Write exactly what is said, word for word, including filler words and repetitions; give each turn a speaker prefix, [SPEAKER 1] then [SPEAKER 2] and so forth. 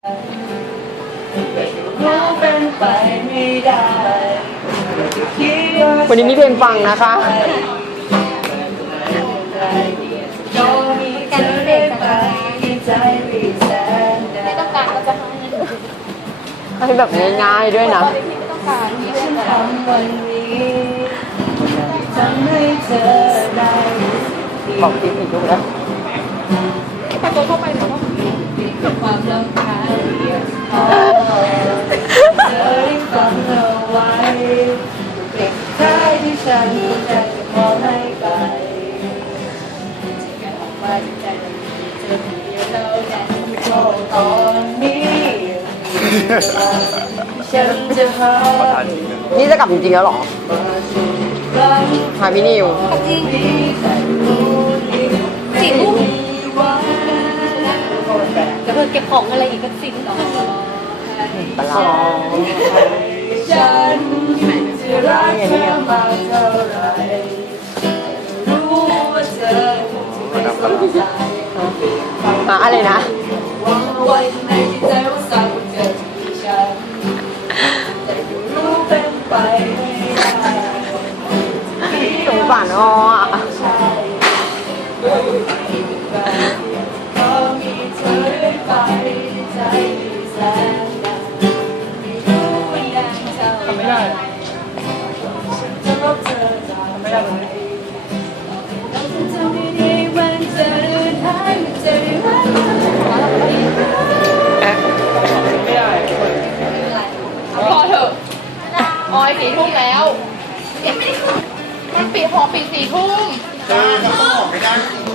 [SPEAKER 1] วันนี้มีเพลงฟังนะคะ
[SPEAKER 2] การเด็กไม่ต้องการก็จะให้
[SPEAKER 1] ให้แบบง่ายๆด้วยนะ
[SPEAKER 2] ตอนนี้ไม่ต้องการที่จะทำวันนี้ทำให้เธอได้
[SPEAKER 1] บอกทีผิดทุกแล้ว
[SPEAKER 2] ตะโกนเข้าไปเดี๋ยวว่ากับความรำคาญพอเธอได้ฟังเอาไว้เป็นท้ายที่ฉันอยากจะมองให้ไปจะกันออกมาจากใจเธอคนเดียวเท่านั้นโอ้ตอนนี้ฉันจะหา
[SPEAKER 1] นี่จะกลับจริงๆแล้วเหรอหาพี่นิว
[SPEAKER 2] จริงสี่ทุ่มเดี๋ยวเพื่อเก็บของอะไรอีกก็สิบต่อ
[SPEAKER 1] ตลอด
[SPEAKER 2] ฉันจะรักเธอมากเท่าไรรู้ว่าเธอจะไม่สนใจ
[SPEAKER 1] หาอะไรนะ
[SPEAKER 2] หวังเอาไว้ในจิตใจว่าสักวันเธอจะมีฉันแต่ก็รู้เป็นไปไม่ได้
[SPEAKER 1] สงสารอ้ออ่ะ
[SPEAKER 2] ใช่ก็มีเธอได้ไปใจมีแสนนานไม่รู้ว่ายังเท่าไหร่ฉันจะรักเธอจากใจเราจะทำดีๆวันเธอเดินหายมันจะได้รักเธอไม่ได้พอเถอะออยสี่ทุ่มแล้วยังไม่ได้มันปิดหอปิดสี่ทุ่ม
[SPEAKER 3] เออถ้าต้องออกไม่ได้